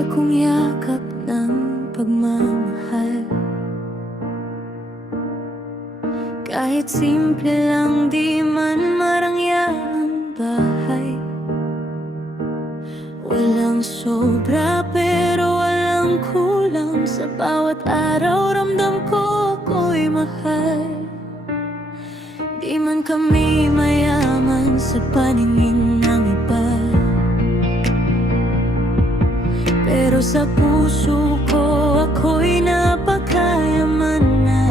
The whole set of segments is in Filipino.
akong yakap ng pagmamahal. Kahit simple lang, di man marangyang ang bahay. Walang sobra pero walang kulang. Sa bawat araw ramdam ko ako'y mahal. Di man kami mayaman sa paningin ng iba, pero sa puso ko ako'y napakayaman na.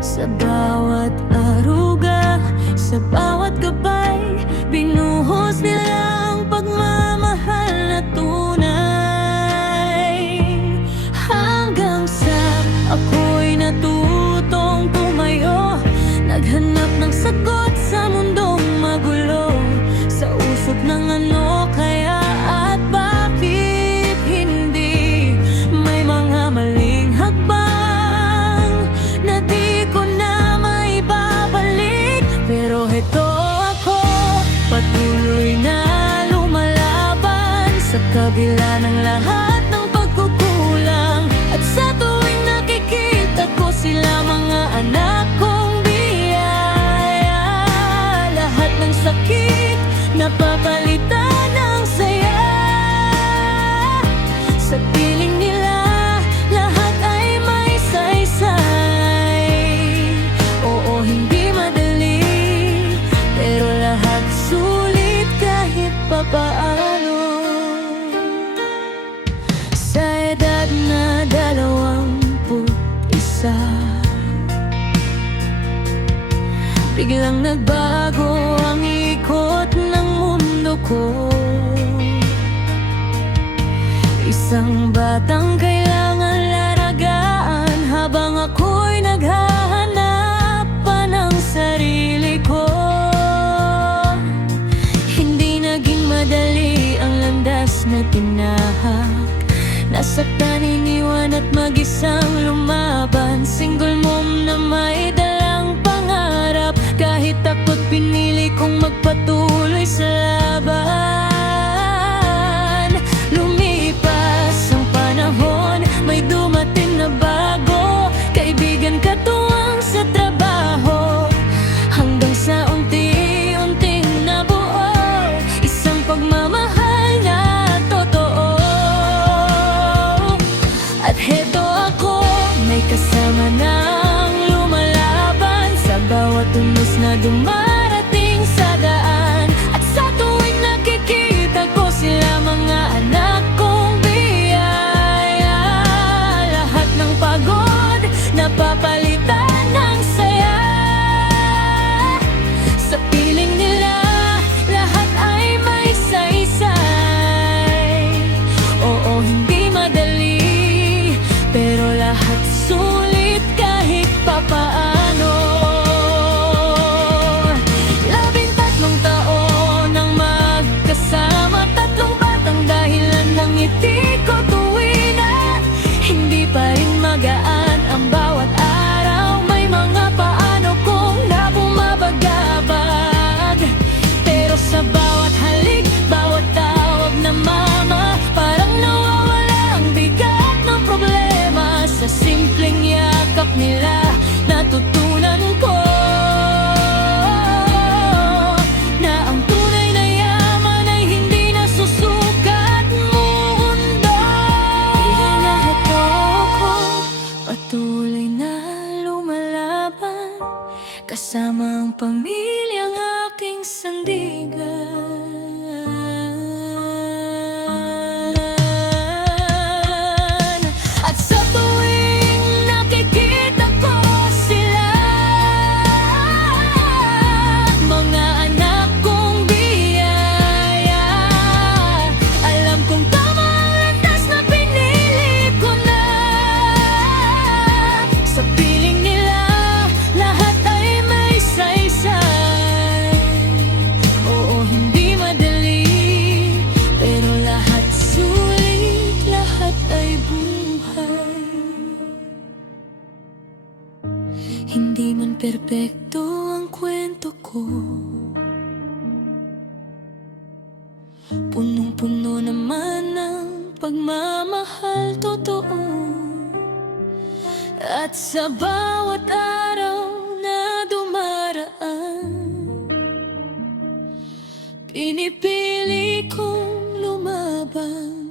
Sa bawat aruga, sa bawat gabay, binuhos nila ang pagmamahal na tunay. Hanggang sa ako'y natutong tumayo, naghanap ng sagot sa mundong magulo. Sa usok ng ano kaya at bakit hindi, may mga maling hakbang na di ko na maibabalik. Pero heto ako, patuloy na lumalaban sa kabila ng lahat ng pagkukulang. At sa tuwing nakikita ko sila, mga anak kong biyaya, lahat ng sakit napapalitan ng saya. Sa piling nila, lahat ay may saysay. Oo, hindi madali, pero lahat sulit kahit papaano. Sa edad na 21, biglang nagbago ang ikot ng mundo ko. Isang batang kailangan laragaan, habang ako'y naghahanap pa ng sarili ko. Hindi naging madali ang landas na tinahak. Nasaktan, iniwan at mag-isang lumaban. Single mom na may dalang pangarap, kahit takot pinili kong magpatuloy sa laban. Lumipas ang panahon, may dumating na bago. Kaibigan, katuwang sa trabaho, hanggang sa unti-unting nabuo isang pagmamahal na totoo. At heto ako, may kasama ng lumalaban sa bawat unos na dumarating sa daan. At sa tuwing nakikita ko sila, mga anak kong biyaya, lahat ng pagod napapalitan ng saya. Sa piling nila, lahat ay may saysay. Oo, hindi madali, pero lahat sulit kahit papaano. 13 taon nang magkasama, 3 batang dahilan ng ngiti ko tuwi na. Hindi pa rin magaan ang bawat araw, may mga paano kong na bumabagabag. Pero sa bawat halik, bawat tawag na mama, parang nawawala ang bigat ng problema. Sa simpleng yakap nila, natutunan ko na ang tunay na yaman ay hindi nasusukat mundo. Ingat ako, patuloy na lumalaban, kasama ang pamilyang aking sandigan. At sa tuwing nakikita ko sila, mga anak kong biyaya, alam kong tama ang landas na pinili ko na. Sa piling nila, lahat ay may saysay. Oo, hindi madali, pero lahat sulit, lahat ay buhay. Hindi man perpekto ang kwento ko, punong-puno naman ng pagmamahal totoo. At sa bawat araw na dumaraan, pinipili kong lumaban